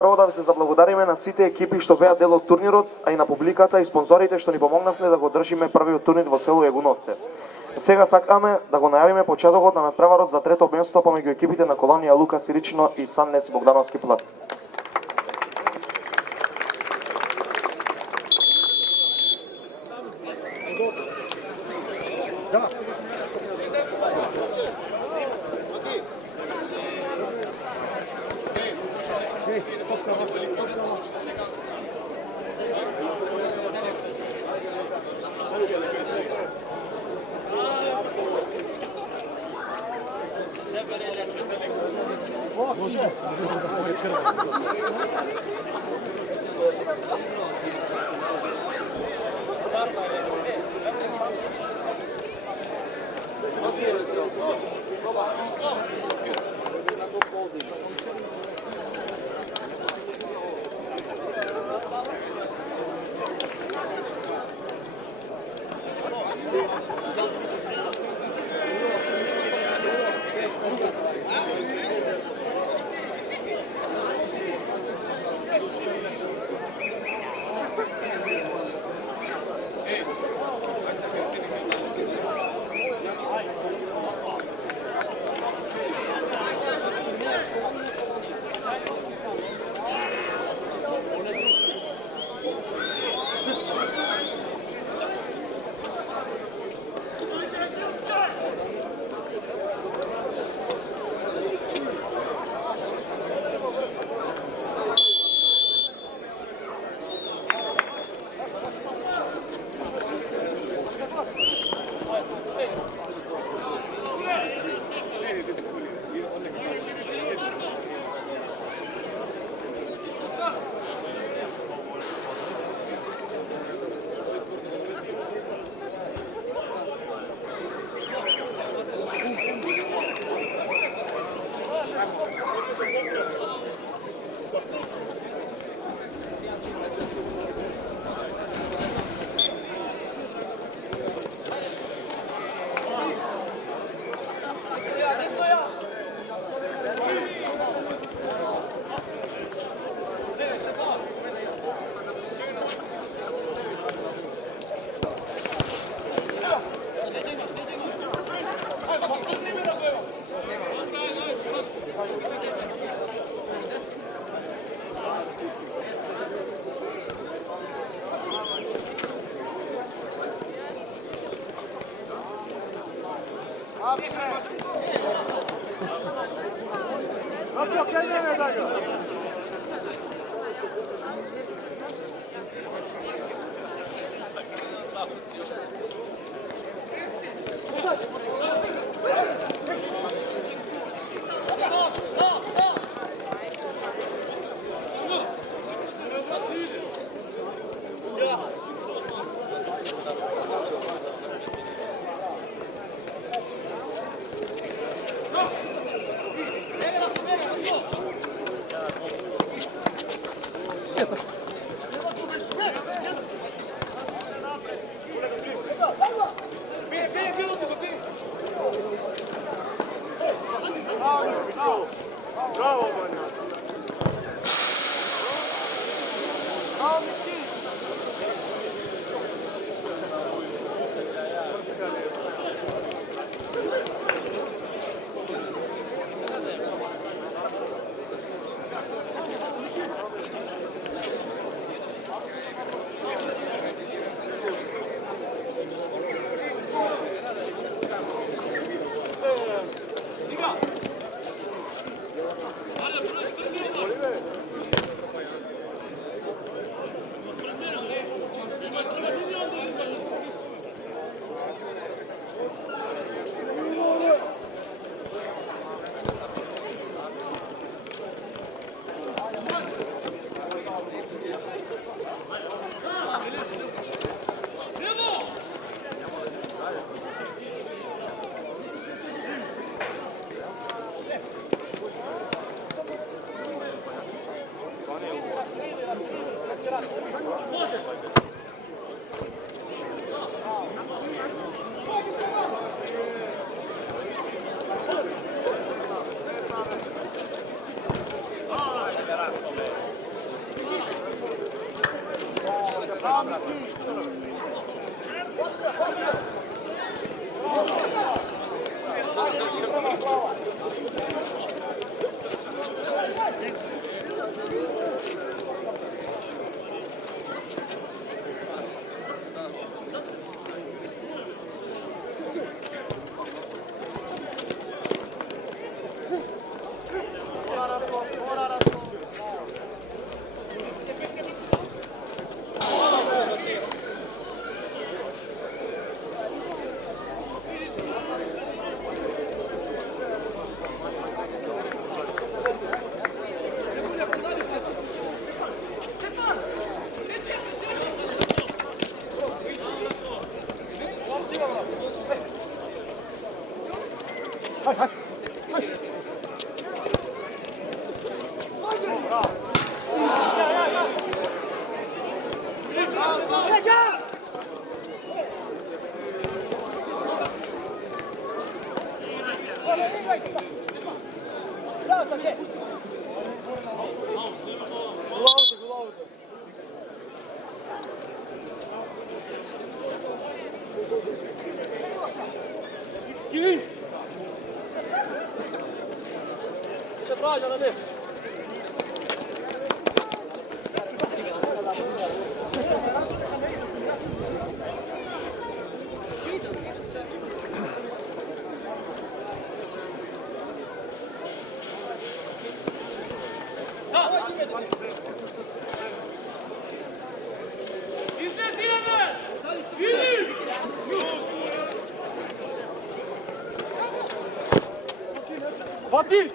Прво да ви се заблагодариме на сите екипи што беа дел од турнирот, а и на публиката и спонзорите што ни помогнавте да го одржиме првиот турнир во село Јагуновци. Сега сакаме да го најавиме почетокот на надпреварот за трето место помеѓу екипите на Колонија Лука Сирично и Саннес Богдановски плат. Grazie. Fatih!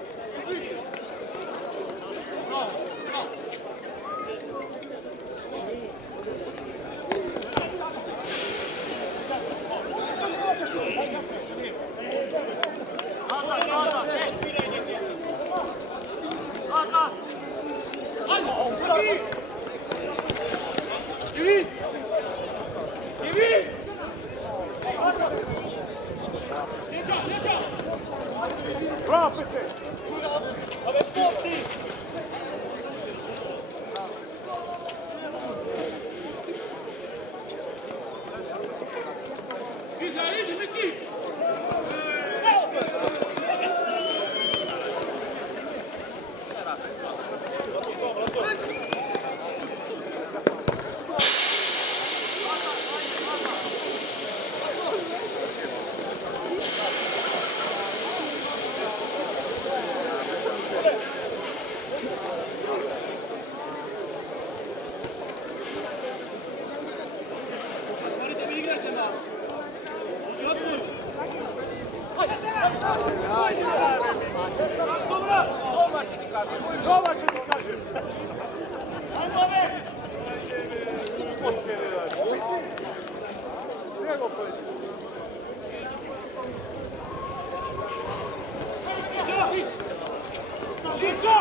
Bravo, Pepe! Vabbè, forti! Domaći ti kažem! Nego pojedi! Žičo!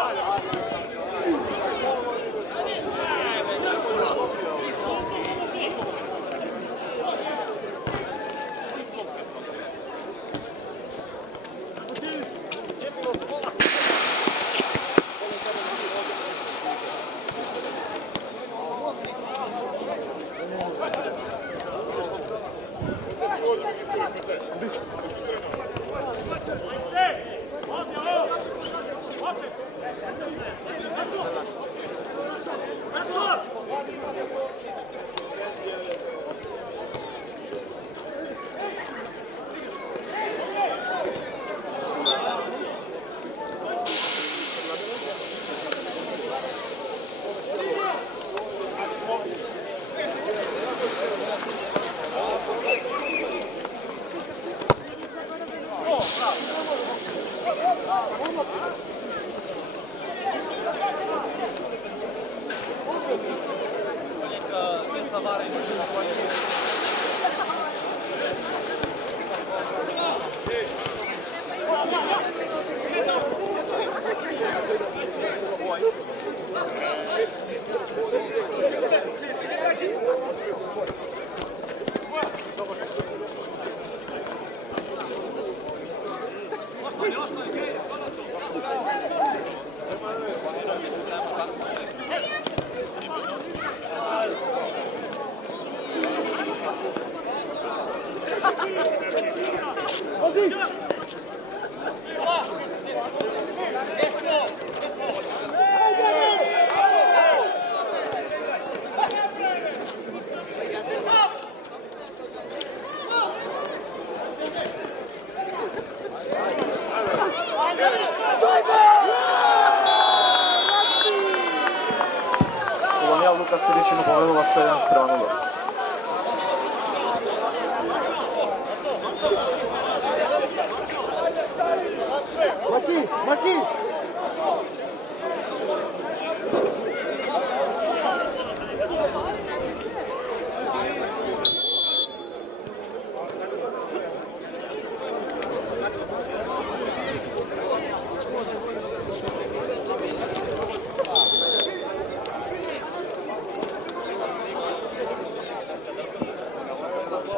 со 1-0. Маки, Маки!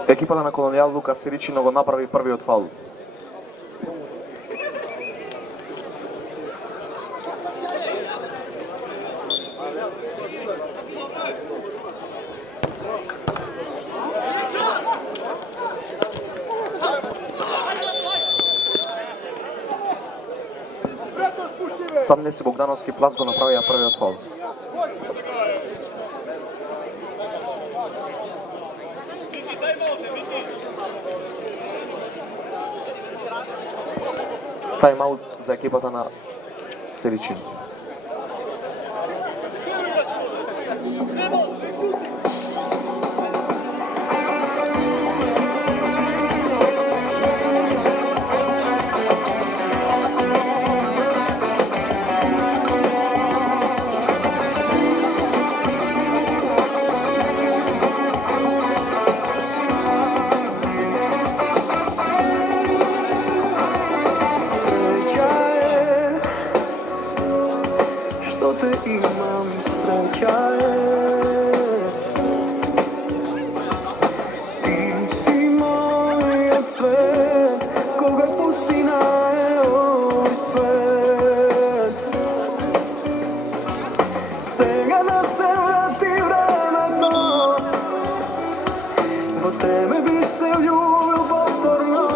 Екипата на Колонијал Лука Сиричино го направи првиот фаул. Санлес и Богдановски Плас го направија првиот фаул. Тайм-аут за екипата на Сиричино. Imam sreća ti si moj cvet koga pustina je ovaj svet. Stega da se vrati vreme dno, do tebe bi se vljubil postorno.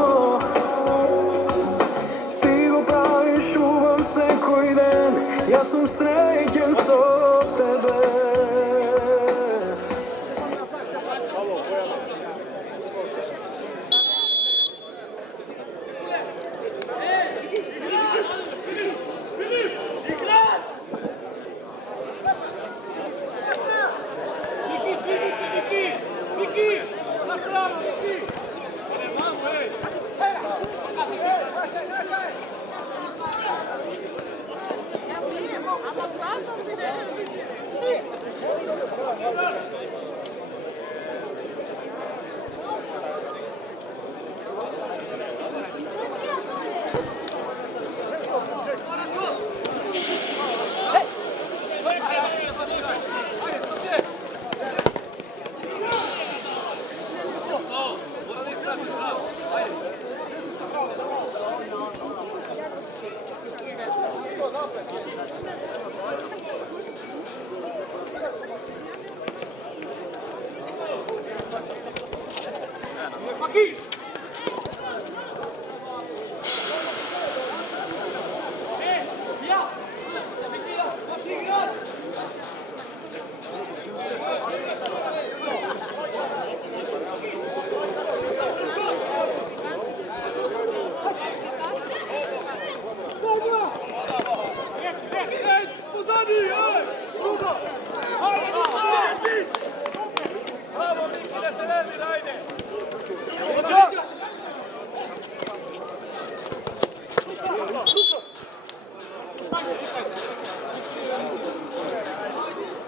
Ti go praviš, čuvam se koji den, ja sam srećen so tebe.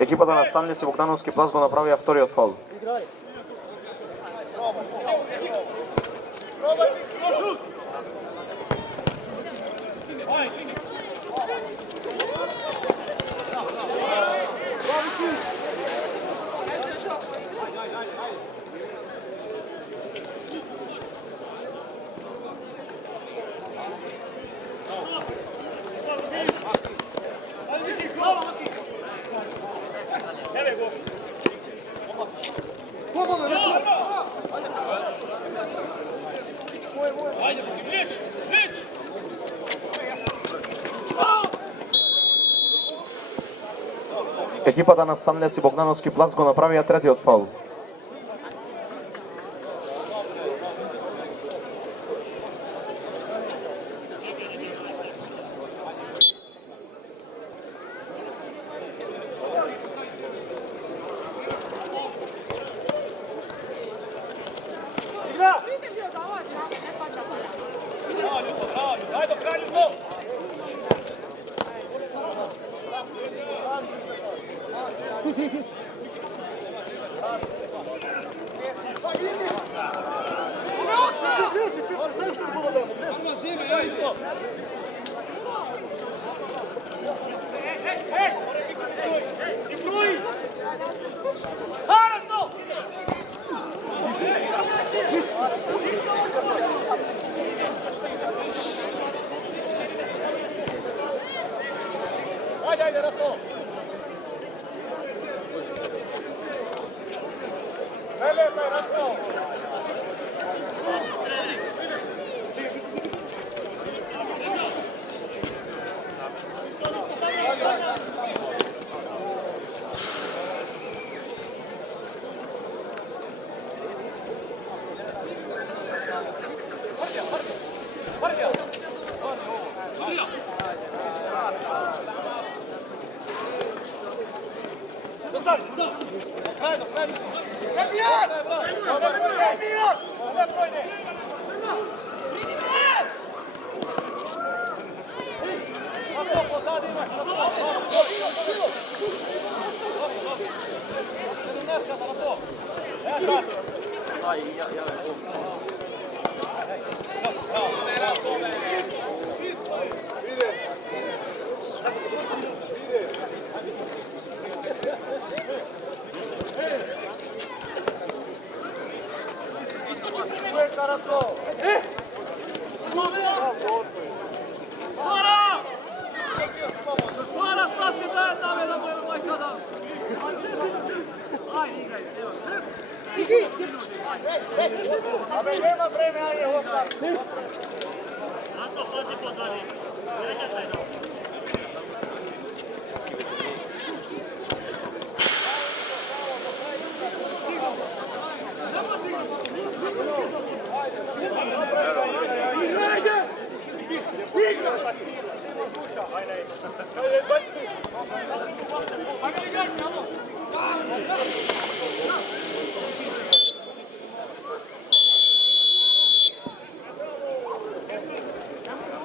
Екипата на Санлес и Богдановски Плас го направија вториот фаул. Екипата на Санлес и Богдановски Плас го направија третиот фаул. Idi. Глеси, пица, дай što je bilo damo. Ajde, Raco! Letaj, Raco!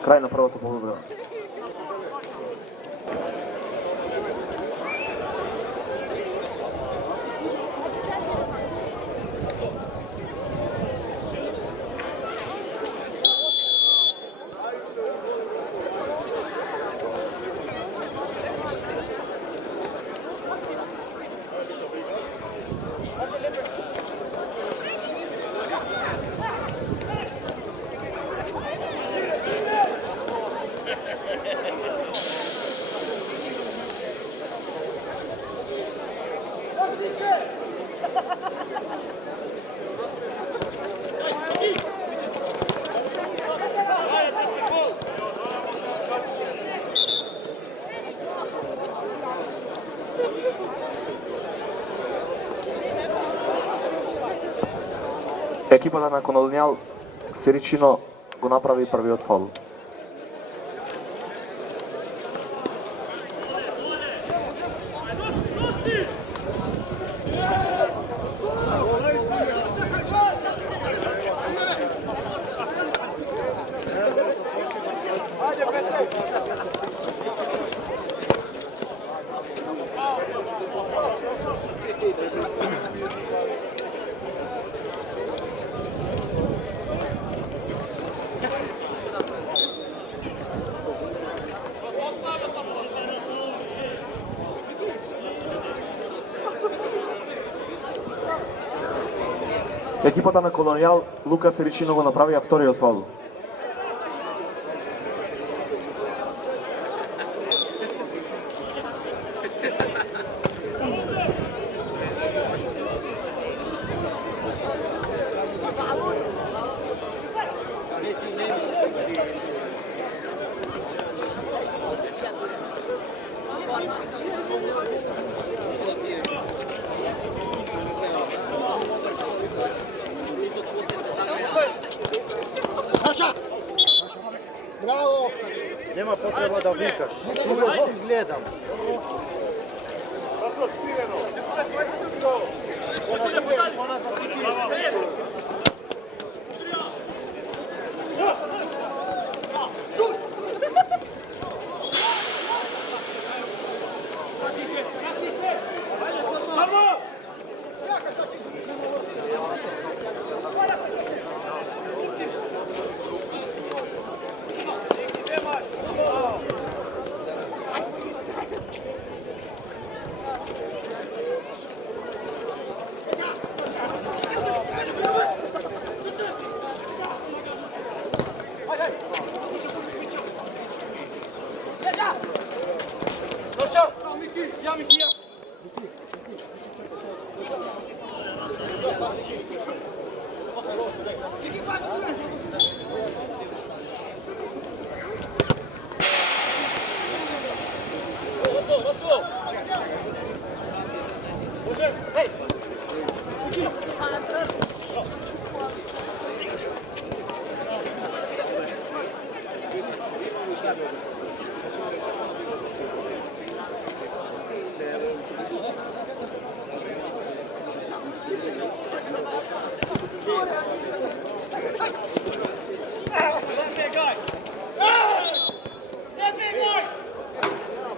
Крај на првото полувреме. Екипата на Колонијал Сиричино го направи првиот фаул. Екипата на Колонијал Лука Сиричино го направија вториот фаул. Bravo! Nema potreba da vikaš. Tu još ti gledam. Ona za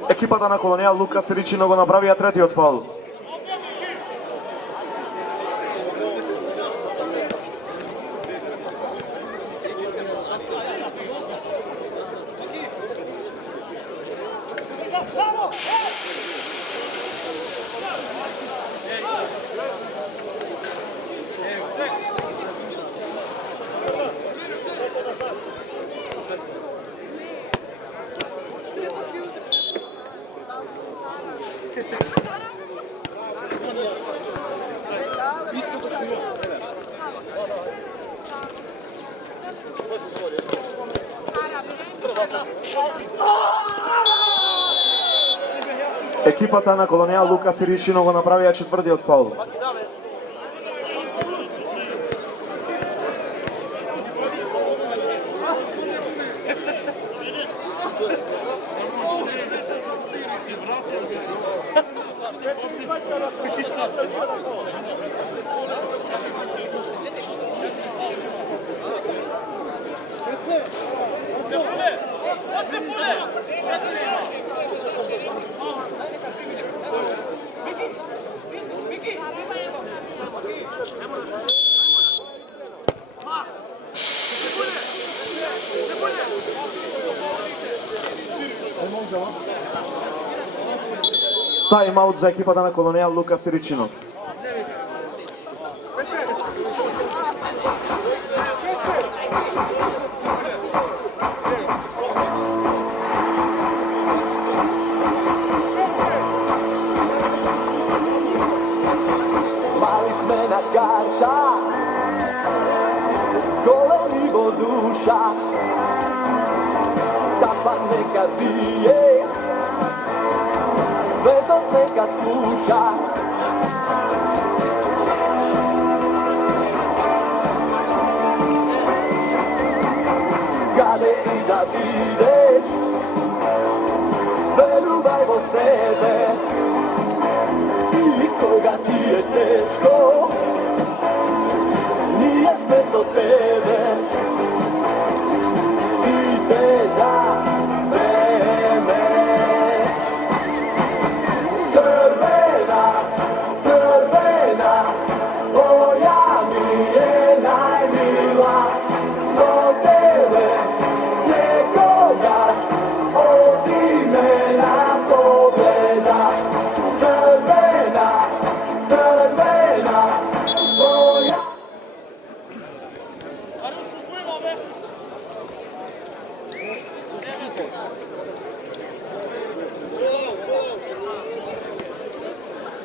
Екипата на Колонијал Лукас Ричино го направија третиот фаул. Екипата на Колонијал Лукас Ричино го направија четвртиот фаул. Тайм-аут за екипата на Колонијал Лукас Ричино. Mali sme na karta, golemi vo duša, da pa neka bije, svetom neka sluša. Kade i da ideš, veruj vo sebe, i koga ti je teško, nije sve to tebe. Ide da vreme, crvena, crvena, tvoja mi je najmila, zbog tebe nekoga od imena pogleda. Crvena, crvena, tvoja.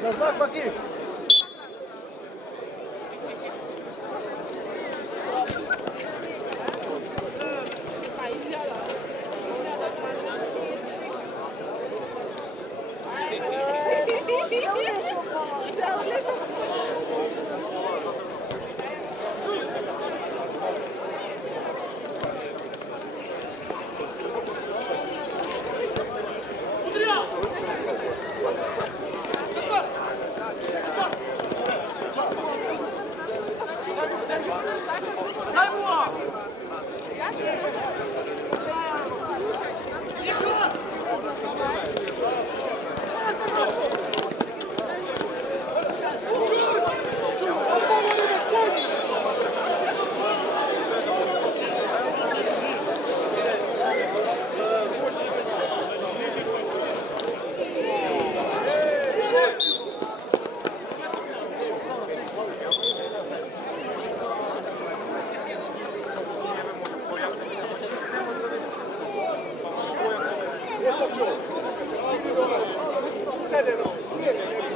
Na znak Maki!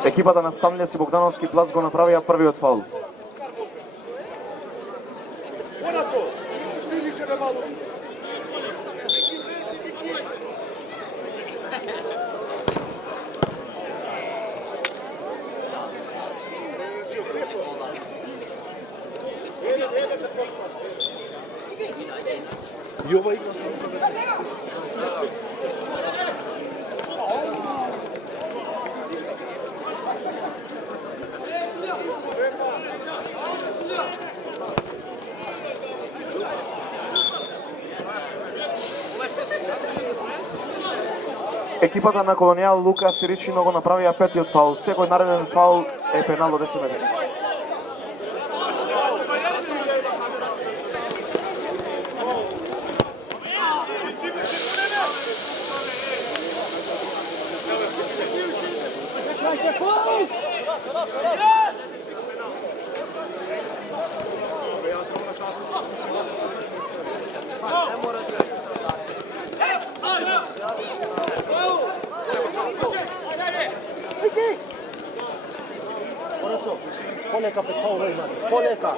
Екипата на Самлес и Богдановски плац го направија првиот фаул. Konaco, smiri se me malo. I ova igra Екипата на Колонијал Лука Сиричино го направија петиот фаул. Секој нареден фаул е пенал од 10 метри. Poleka pred faulom ima. Poleka.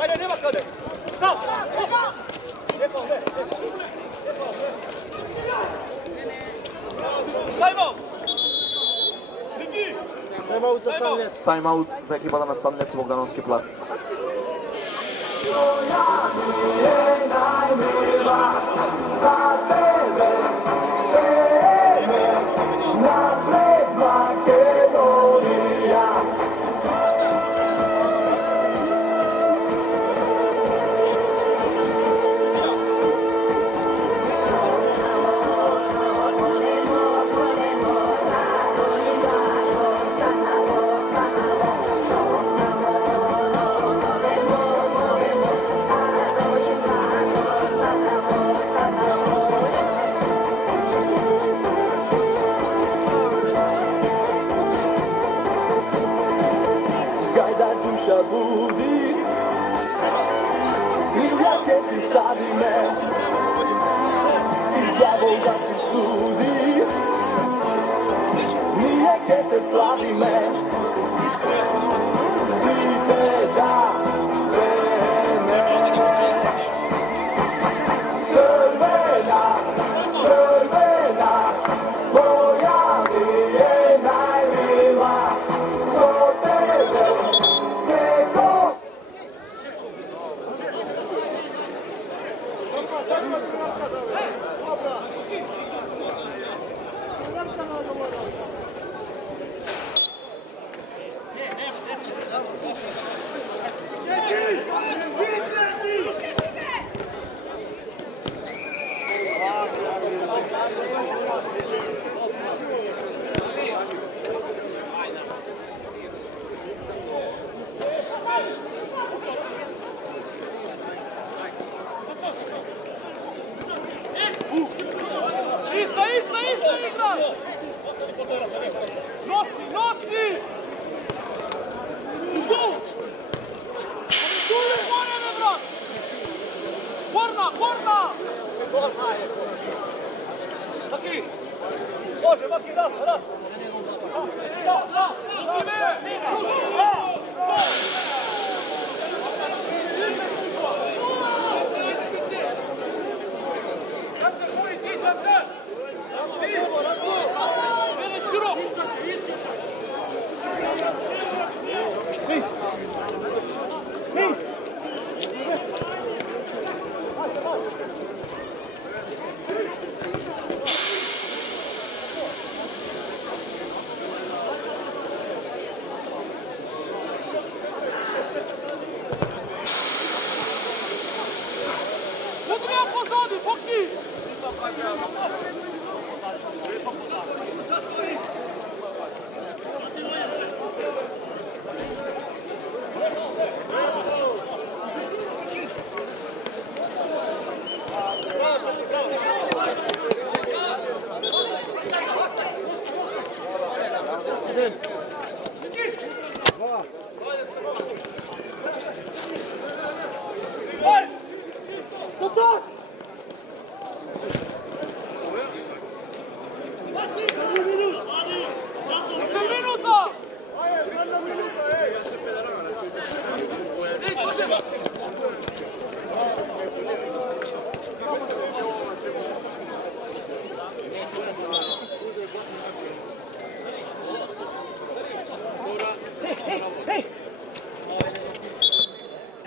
Ajde, nema kade. Sam. Timeout za Sunless. Тайм-аут за екипата на Sunless Богдановски пласт. Gajda duša budi, miljače ti stavi me, i djavol da ti sudi, miljače te slavi me, svite da vreme. Crvena, moja mi je najmila, do tebe neko. Isto! Nosi! Korna! Maki! Može, Maki, raz!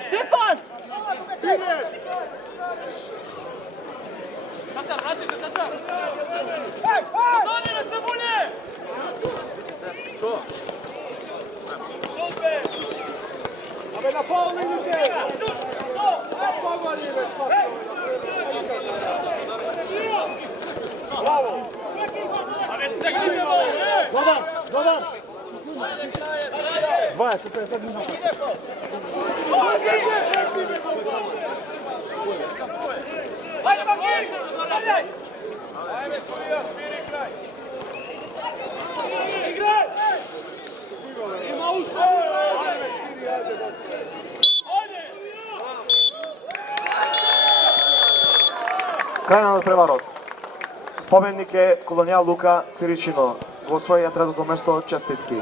Stefan! Na faul idite! Bravo! Dobar! Dvaja, se sad minuta. Ajde, Maki! Ajme, Suvija, smiri kraj! Igraj! Ima ušto! Ajme, smiri, ajde, da se... Крај на надпреварот. Победник е Колонијал Лука Сиричино. Го освоија третото место, честитки.